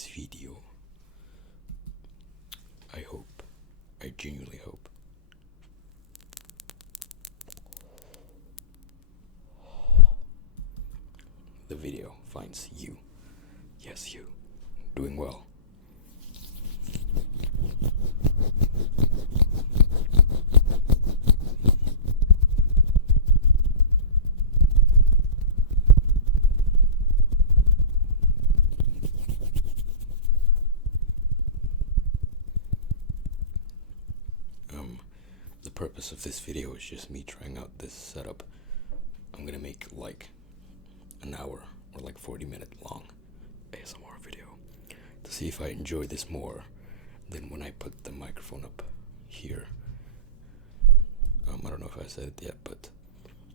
this video. I genuinely hope the video finds you, yes you, doing well. The purpose of this video is just me trying out this setup. I'm gonna make like an hour or like 40-minute long ASMR video to see if I enjoy this more than when I put the microphone up here. I don't know if I said it yet, but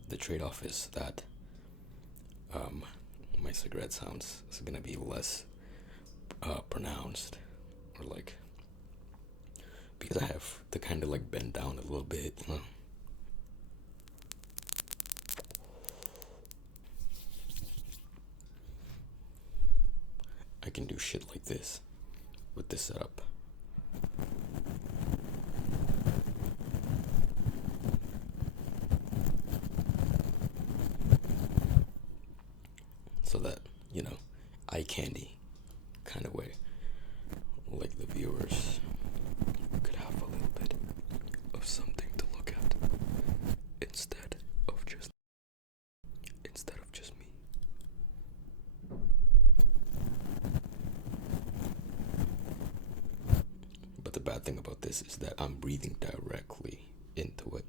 the trade-off is that my cigarette sounds is gonna be less pronounced, or like, because I have to kind of like bend down a little bit, you know. I can do shit like this with this setup. So that, you know, eye candy kind of way, like the viewers could have a little bit of something to look at instead of just me. But the bad thing about this is that I'm breathing directly into it.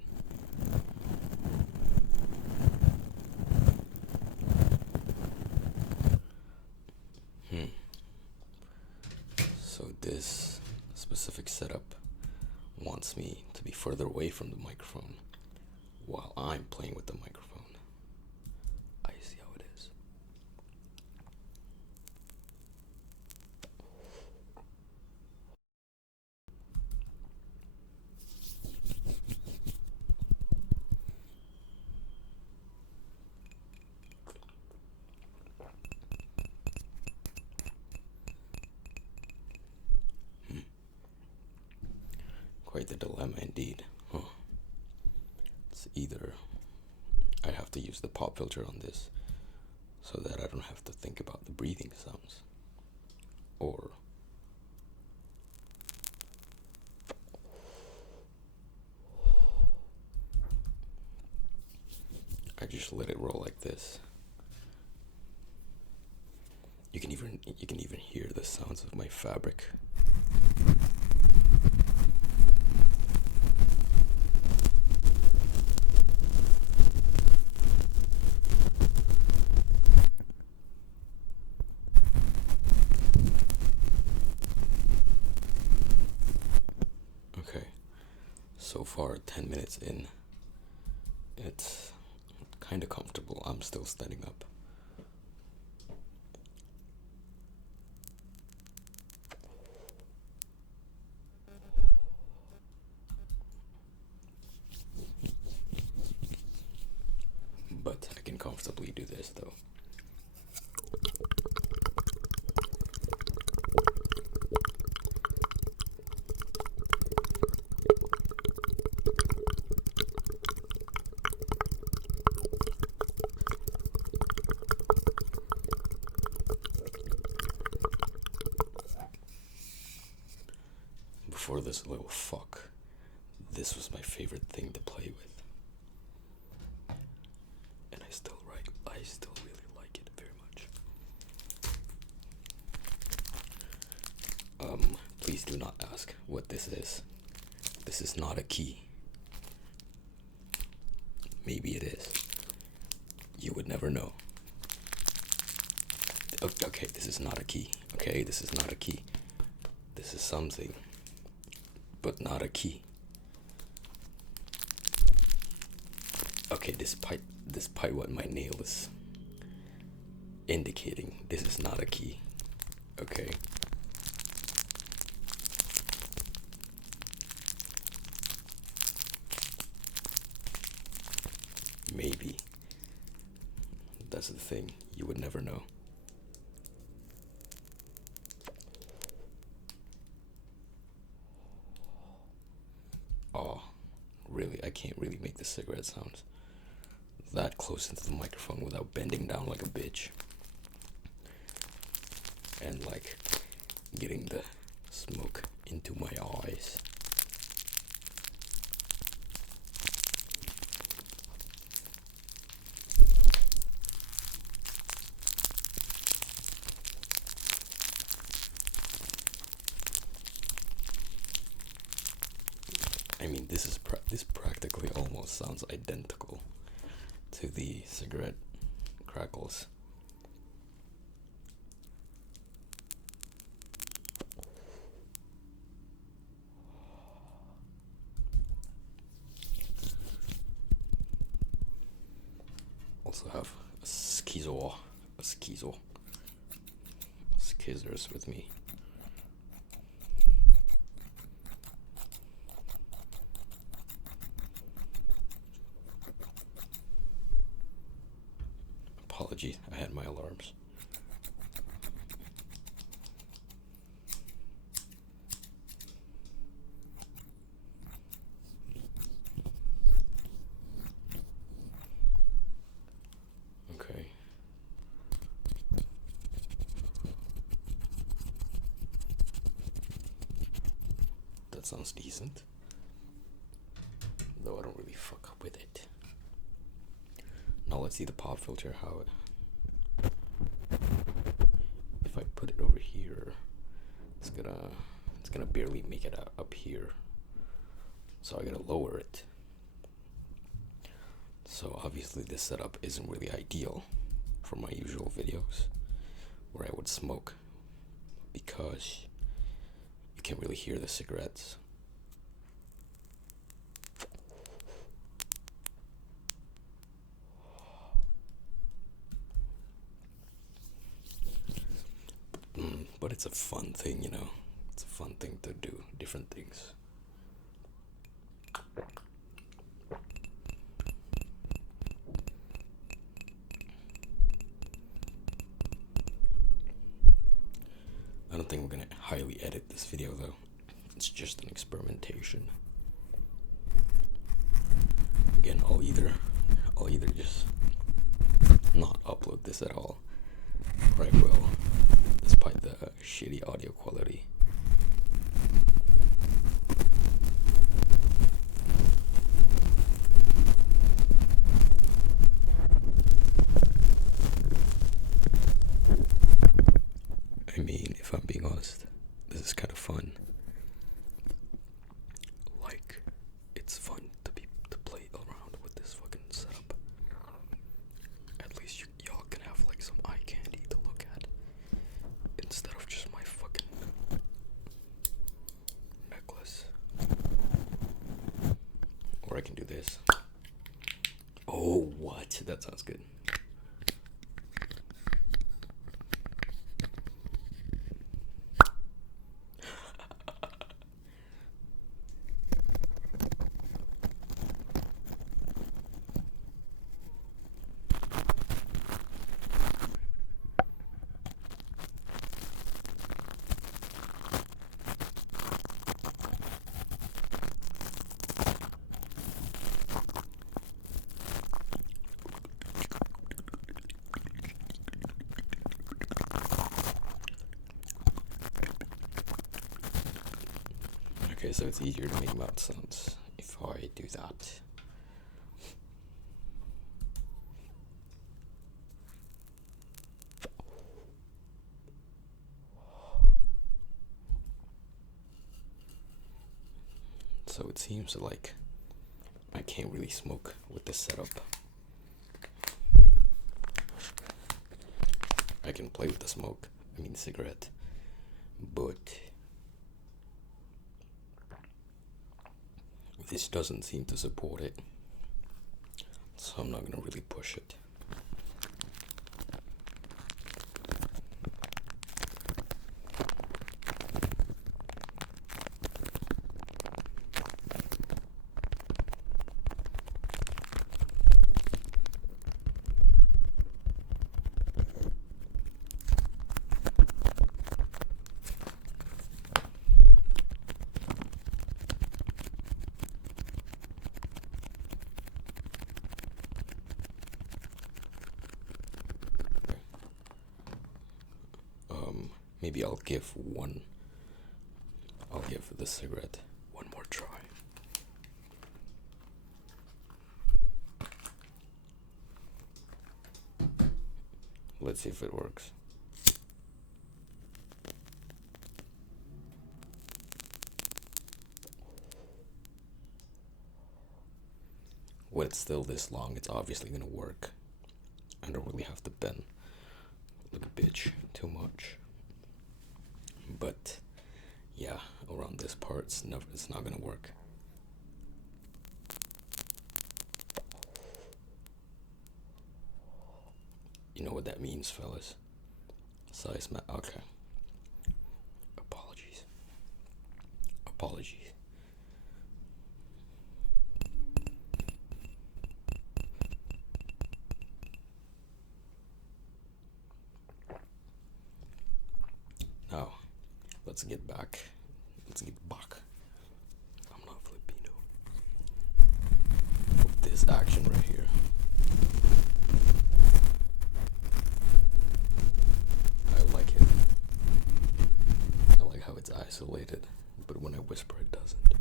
So this specific setup wants me to be further away from the microphone while I'm playing with the microphone. I see how it is. Quite the dilemma indeed. It's either I have to use the pop filter on this so that I don't have to think about the breathing sounds, or I just let it roll like this. You can even hear the sounds of my fabric. So far, 10 minutes in, it's kind of comfortable. I'm still standing up. But I can comfortably do this though. Before this little fuck, this was my favorite thing to play with. And I still really like it very much. Please do not ask what this is. This is not a key. Maybe it is. You would never know. Okay, this is not a key. Okay, this is not a key. This is something, but not a key. Okay, despite what my nail is indicating, this is not a key. Okay. Maybe. That's the thing. You would never know. can't really make the cigarette sounds that close into the microphone without bending down like a bitch. And like getting the smoke into my eyes. I mean, this practically almost sounds identical to the cigarette crackles. Also have a skizzers with me. Apologies, I had my alarms. Okay. That sounds decent. Though I don't really fuck up with it. Now let's see the pop filter, how it... If I put it over here, it's gonna barely make it up here. So I gotta lower it. So obviously this setup isn't really ideal for my usual videos where I would smoke, because you can't really hear the cigarettes. But it's a fun thing, you know. It's a fun thing to do, different things. I don't think we're gonna highly edit this video though. It's just an experimentation. Again, I'll either just not upload this at all, or I will, despite the shitty audio quality. I mean, if I'm being honest, this is kind of fun. Like, it's fun to play around with this fucking setup. At least y'all can have like some eye candy to look at, instead of just my fucking necklace. Or I can do this. Oh, what? That sounds good. Okay, so it's easier to make mouth sounds if I do that. So it seems like I can't really smoke with this setup. I can play with the smoke, cigarette, but this doesn't seem to support it, so I'm not gonna really push it. maybe I'll give the cigarette one more try. Let's see if it works. When it's still this long, it's obviously gonna work. I don't really have to bend like a bitch too much. But yeah, around this part, it's not gonna work. You know what that means, fellas? Size okay. Apologies. Now, let's get back. I'm not Filipino. This action right here. I like it. I like how it's isolated, but when I whisper it doesn't.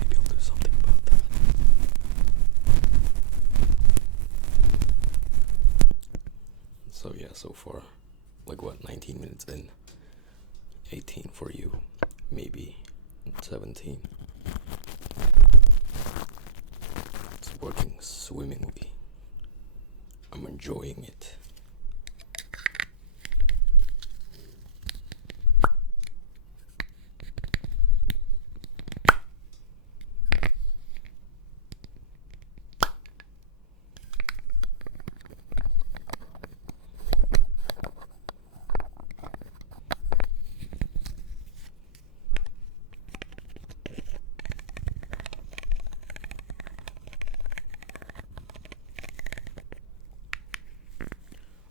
Maybe I'll do something about that. So yeah, so far, like what, 19 minutes in, 18 for you, maybe 17. It's working swimmingly. I'm enjoying it.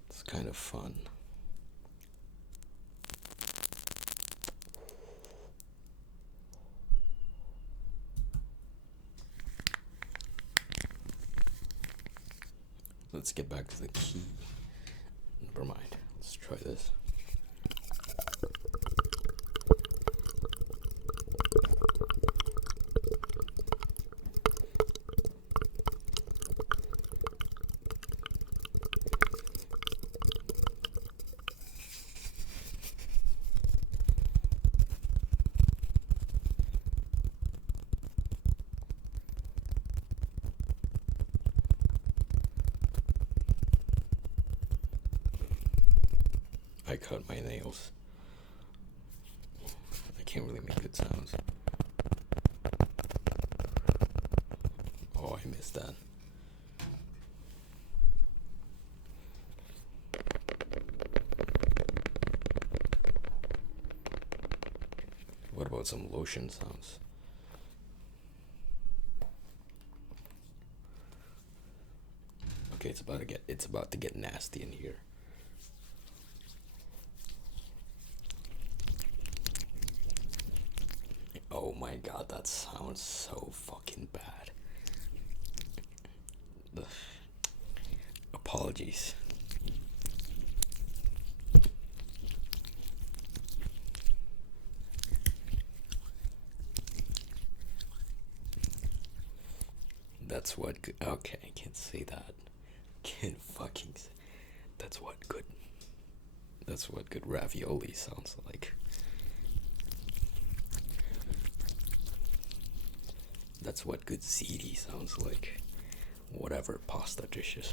It's kind of fun. Let's get back to the key. Never mind. Let's try this. I cut my nails. I can't really make good sounds. Oh, I missed that. What about some lotion sounds? Okay, it's about to get nasty in here. Oh my god, that sounds so fucking bad. Ugh. Apologies. That's what okay, I can't say that. Can't fucking say. That's what good ravioli sounds like. That's what good ziti sounds like. Whatever pasta dishes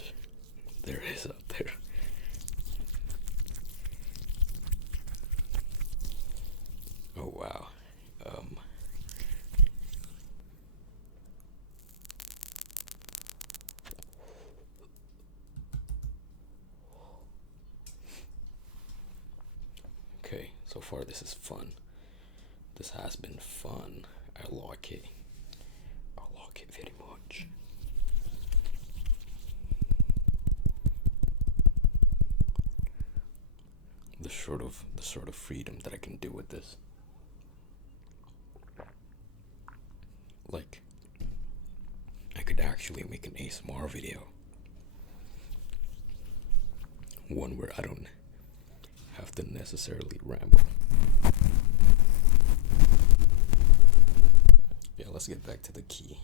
there is out there. Oh wow. Okay, so far this is fun. This has been fun. I like it. I like it very much. The sort of freedom that I can do with this. Like, I could actually make an ASMR video. One where I don't have to necessarily ramble. Yeah, let's get back to the key.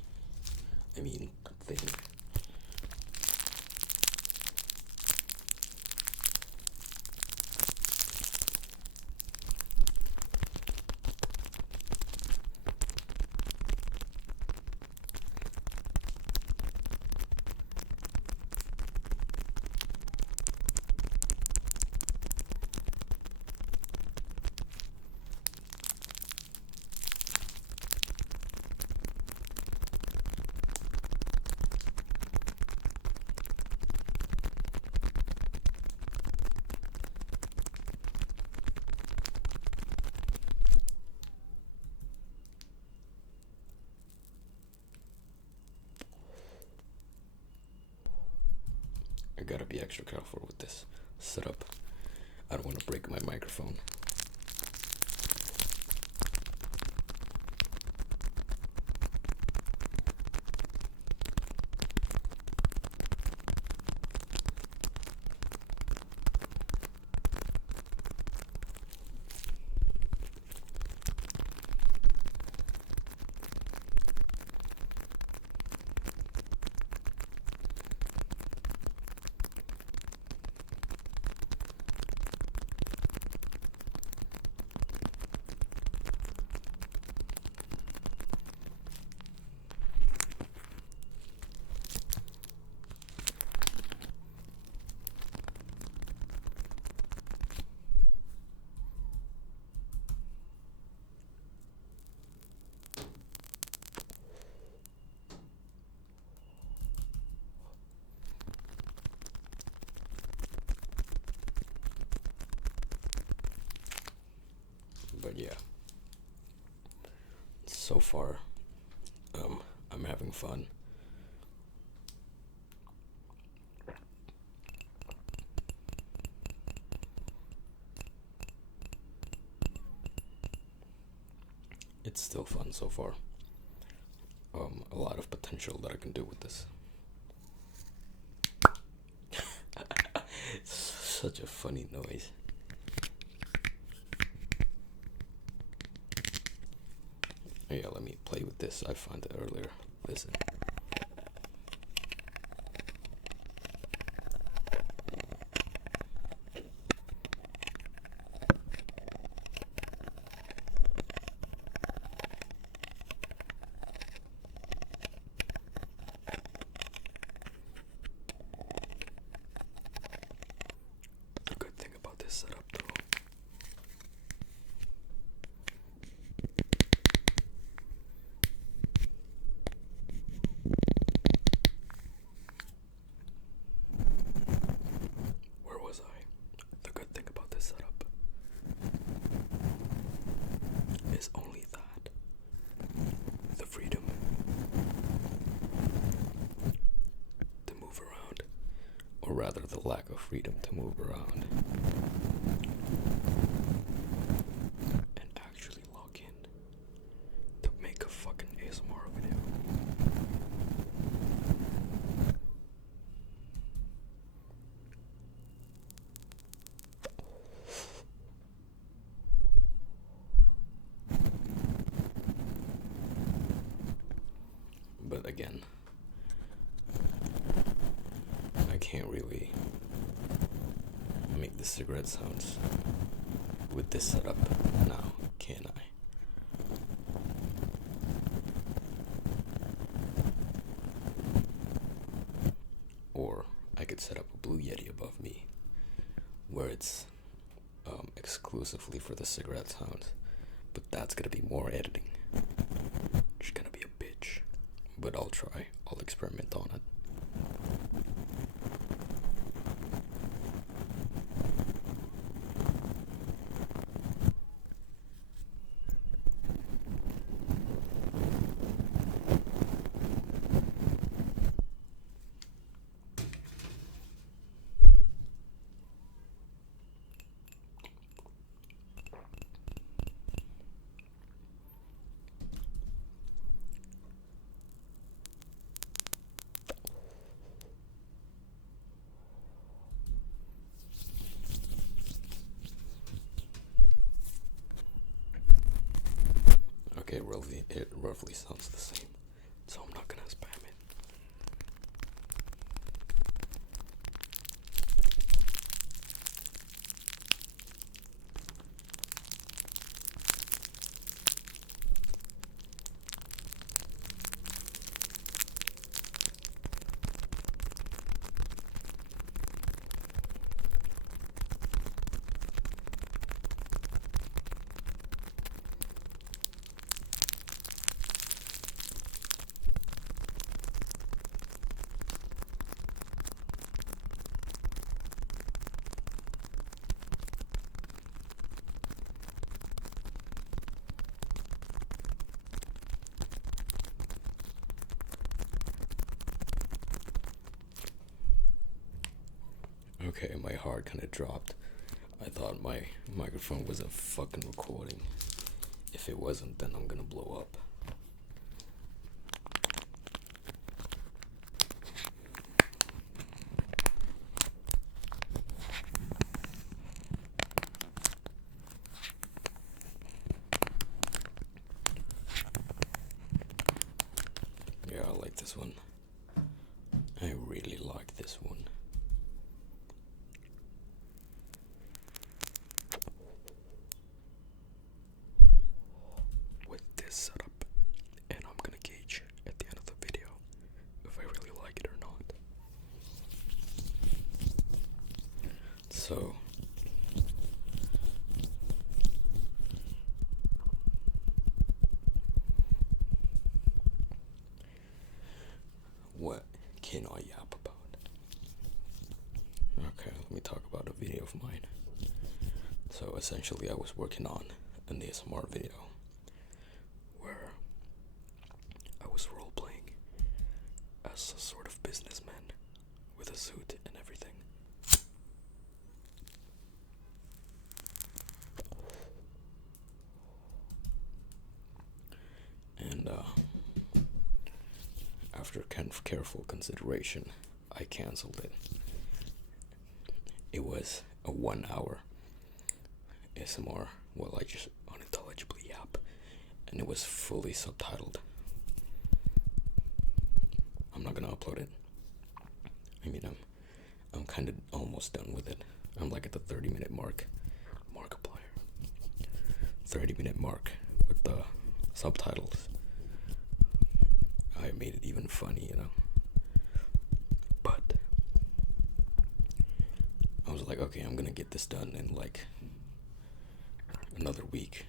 Thing. I gotta be extra careful with this setup. I don't want to break my microphone. But yeah, so far, I'm having fun. It's still fun so far. A lot of potential that I can do with this. It's such a funny noise. Yeah, let me play with this. I found it earlier. Listen. The good thing about this setup, though, where was I? The good thing about this setup is only that the freedom to move around, or rather the lack of freedom to move around and actually log in to make a fucking ASMR video. But again, I can't really make the cigarette sounds with this setup now, can I? Or I could set up a Blue Yeti above me where it's exclusively for the cigarette sounds, but that's gonna be more editing. It's gonna be a bitch, but I'll try. I'll experiment on it. Okay, it roughly sounds the same, so I'm not gonna spam it. Okay, my heart kind of dropped. I thought my microphone was a fucking recording. If it wasn't, then I'm gonna blow up. Yeah, I like this one. I really like this one. With this setup, and I'm gonna gauge at the end of the video if I really like it or not. So, what can I yap about? Okay, let me talk about a video of mine. So essentially I was working on an ASMR video where I was role-playing as a sort of businessman with a suit and everything. And after kind of careful consideration, I canceled it. It was a 1 hour ASMR while I just unintelligibly yap, and it was fully subtitled. I'm not gonna upload it. I mean, I'm kind of almost done with it. I'm like at the 30-minute mark. Markiplier. 30-minute mark with the subtitles. I made it even funny, you know. But I was like, okay, I'm gonna get this done in like another week.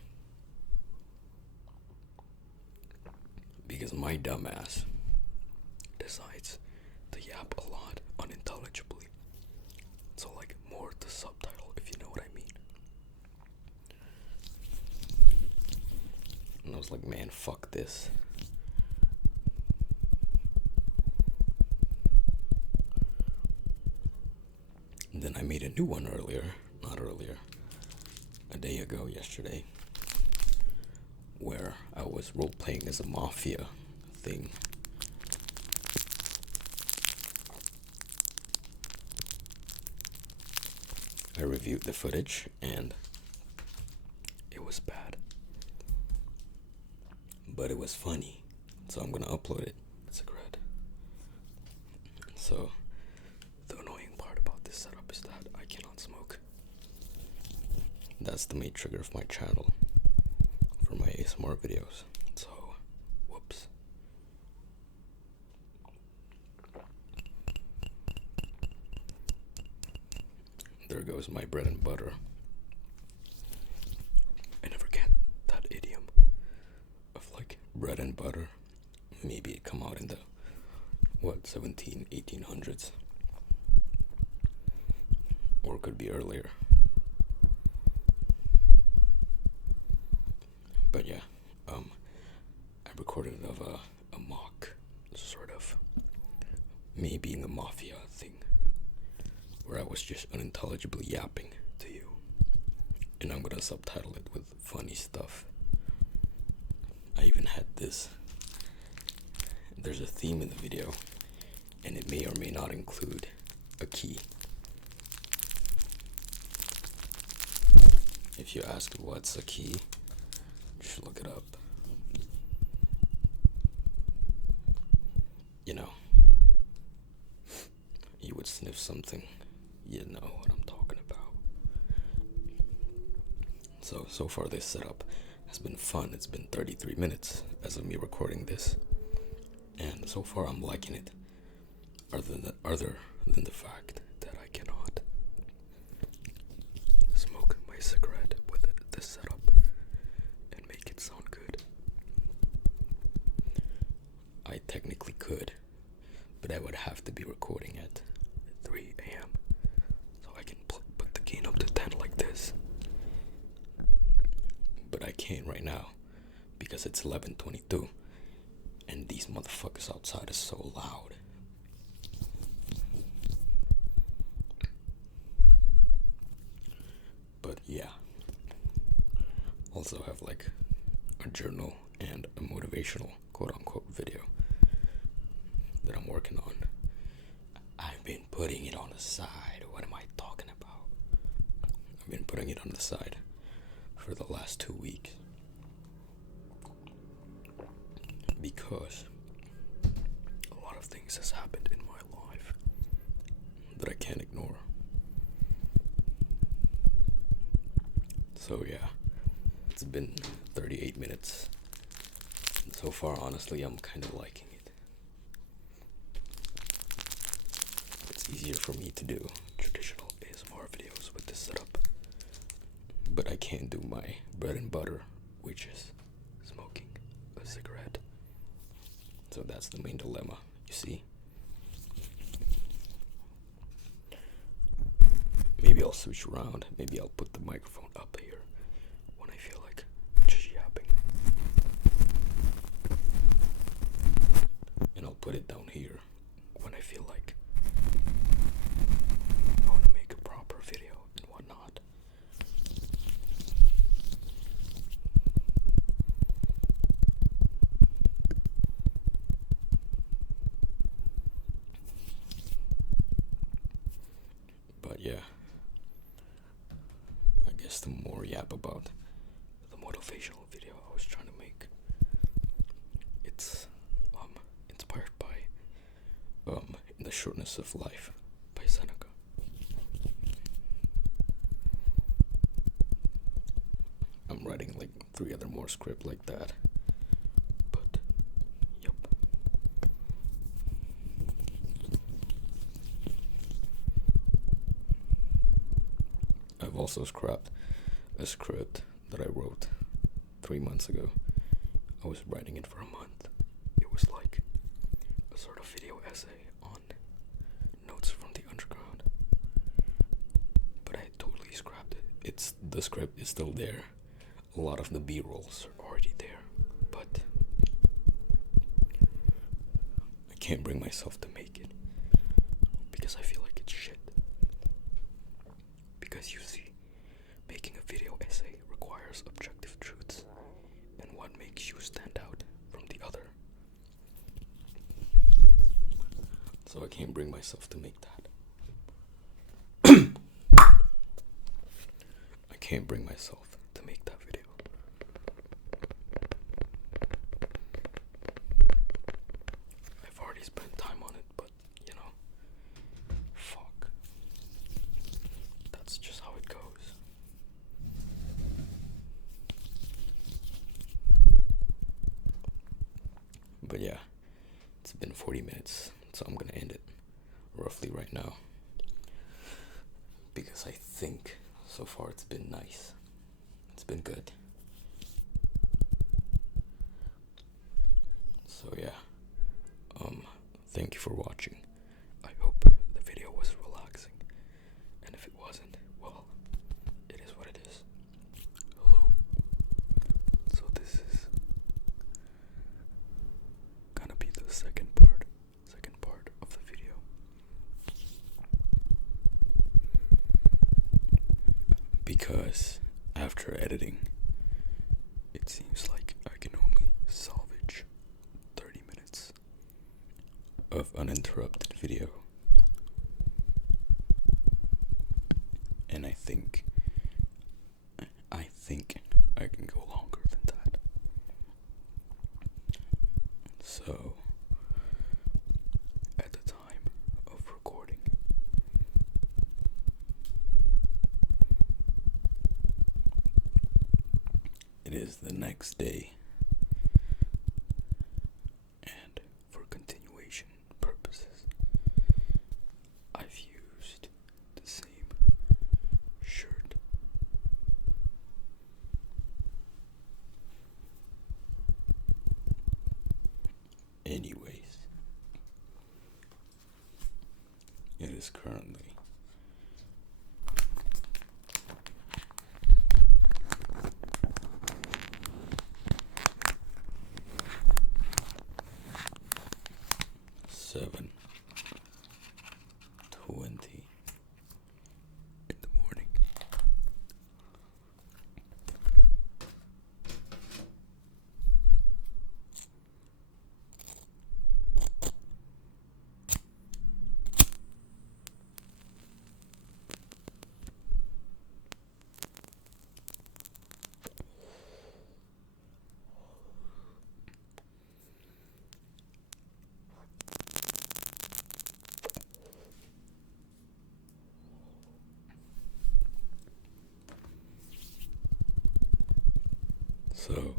Because my dumbass decides to yap a lot unintelligibly. So like more the subtitle, if you know what I mean. And I was like, man, fuck this. And then I made a new one a day ago, yesterday, where I was role-playing as a mafia thing. I reviewed the footage and it was bad, but it was funny, so I'm gonna upload it. It's a cred. So the annoying part about this setup is that I cannot smoke. That's the main trigger of my channel for my ASMR videos. So, whoops. There goes my bread and butter. I never get that idiom of like bread and butter. Maybe it come out in the 1800s, or it could be earlier. But yeah, I recorded it of a mock sort of me being a mafia thing, where I was just unintelligibly yapping to you, and I'm gonna subtitle it with funny stuff. I even had this. There's a theme in the video, and it may or may not include a key. If you ask what's a key, just look it up. of something, you know what I'm talking about. So far this setup has been fun. It's been 33 minutes as of me recording this, and so far I'm liking it. Other than the fact that I cannot smoke my cigarette with this setup and make it sound good. I technically could, but I would have to be recording at 3 a.m. so I can put the gain up to 10 like this. But I can't right now because it's 11:22 and these motherfuckers outside are so loud. But yeah, also have like a journal and a motivational quote-unquote video that I'm working on. I've been putting it on the side. What am I talking about? I've been putting it on the side for the last 2 weeks because a lot of things has happened in my life that I can't ignore. So yeah, it's been 38 minutes. So far, honestly, I'm kind of liking it. It's easier for me to do traditional ASMR videos with this setup. But I can't do my bread and butter, which is smoking a cigarette. So that's the main dilemma, you see. Maybe I'll switch around. Maybe I'll put the microphone up here when I feel like just yapping. And I'll put it down here when I feel like I want to make a proper video and whatnot. But yeah, I guess the more yap about the motivational video I was trying to make, it's inspired by In the Shortness of Life by Seneca. I'm writing like 3 other more script like that. But yep. I've also scrapped a script that I wrote 3 months ago. I was writing it for a month. It was like a sort of video essay on notes from the underground. But I totally scrapped it. The script is still there. A lot of the B-rolls are already there. But I can't bring myself to make it because I feel like it's shit. Because you see, making a video essay requires objective truths and what makes you stand out from the other. So I can't bring myself to make that. I can't bring myself to make that video. I've already spent time on it, but you know, fuck. That's just how it goes. But yeah, it's been 40 minutes, so I'm gonna end it roughly right now. Because I think so far it's been nice. It's been good. So yeah, thank you for watching. I hope the video was relaxing. And if it wasn't, well, it is what it is. Hello. So this is gonna be the second part of the video. Because after editing, it seems like I can only salvage 30 minutes of uninterrupted video. And I think I can go longer than that. So, at the time of recording, is the next day, and for continuation purposes, I've used the same shirt. Anyways, it is currently 7:20 in the morning. So,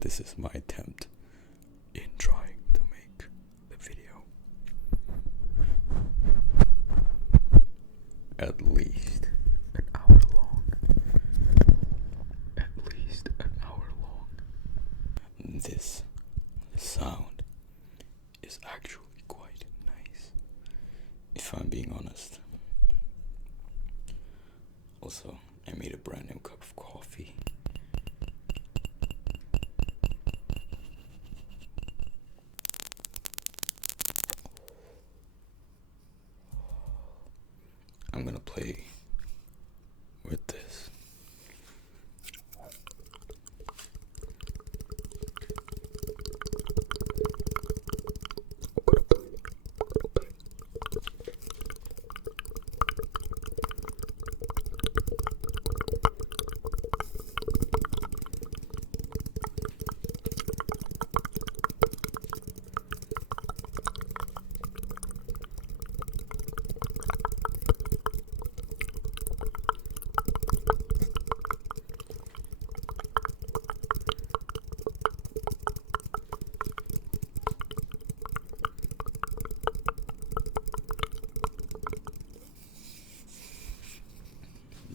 this is my attempt in trying to make the video at least an hour long. At least an hour long. This sound is actually quite nice, if I'm being honest. Also, I made a brand new cup of coffee. I'm gonna play with this.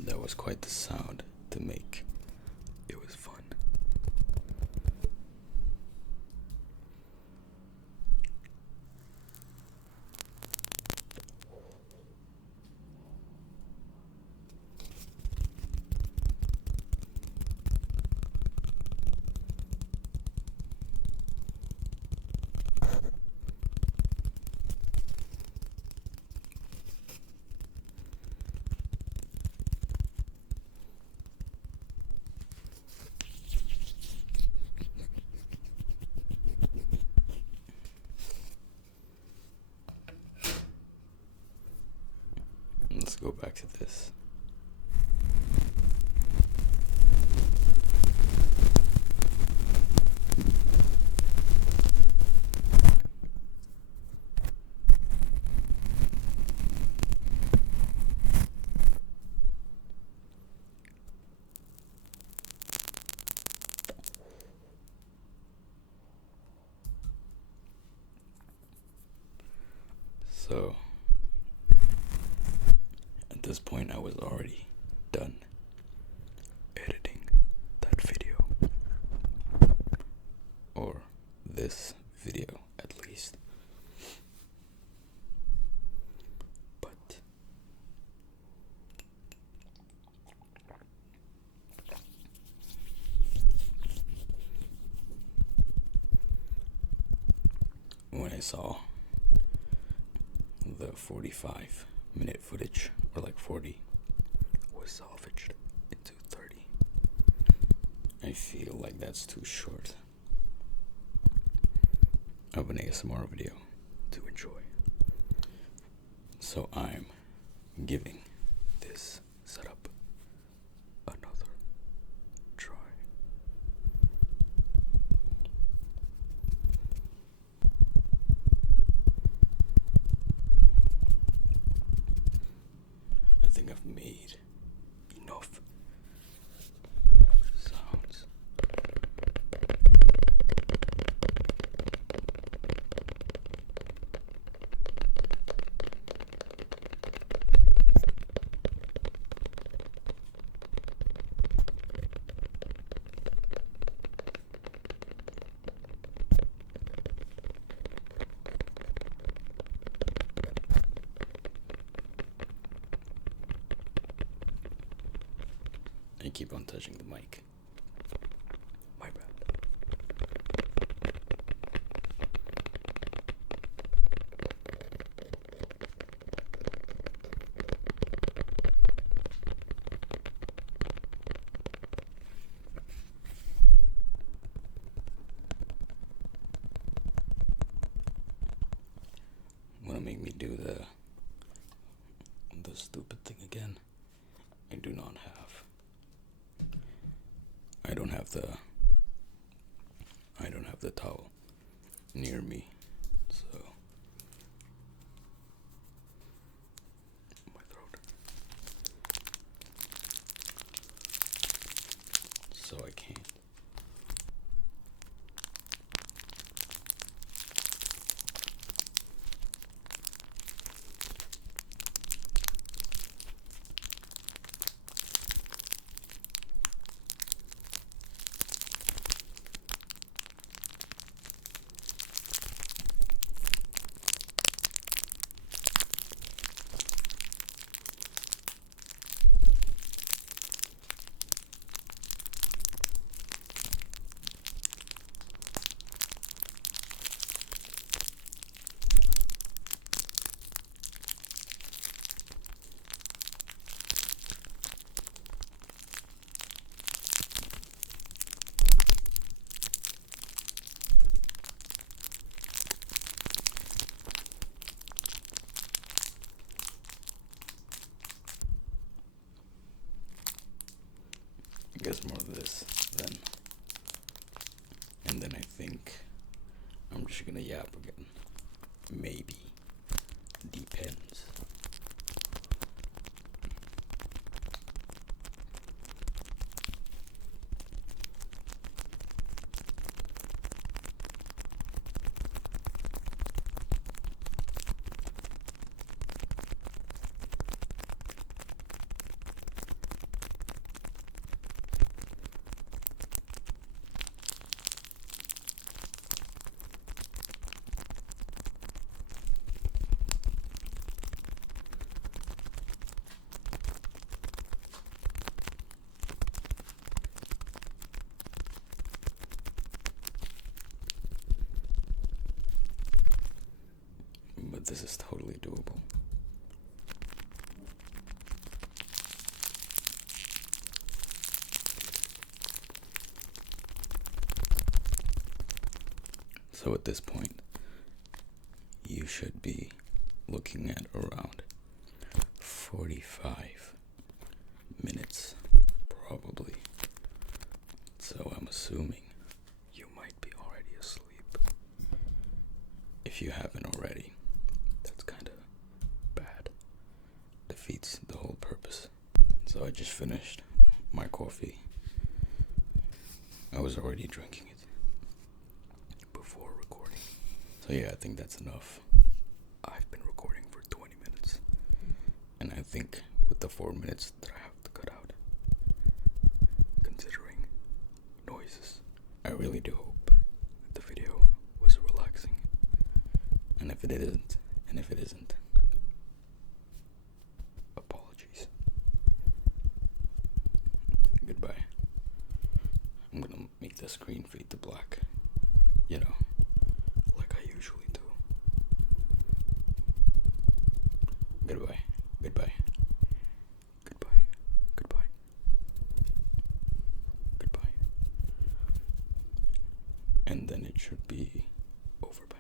That was quite the sound to make. It was fun. Let's go back to this. So, at this point, I was already done editing that video, or this video at least. But when I saw the 45-minute footage, or like 40, was salvaged into 30, I feel like that's too short of an ASMR video to enjoy. So I'm giving this setup another try. I think I've made enough I keep on touching the mic. My bad. Wanna make me do the stupid thing again? I do not have. I don't have the towel near me, so my throat. So I can't. I guess more of this then. And then I think I'm just gonna yap again. Maybe. Depends. But this is totally doable. So at this point, you should be looking at around 45 minutes, probably. So I'm assuming you might be already asleep. If you haven't already, that's kind of bad. Defeats the whole purpose. So I just finished my coffee. I was already drinking it before recording. So yeah, I think that's enough. I've been recording for 20 minutes. And I think with the 4 minutes that I have to cut out, considering noises, I really do hope that the video was relaxing. And if it isn't, apologies. Goodbye. I'm gonna make the screen fade to black, like I usually do. Goodbye, goodbye, goodbye, goodbye, goodbye. And then it should be over by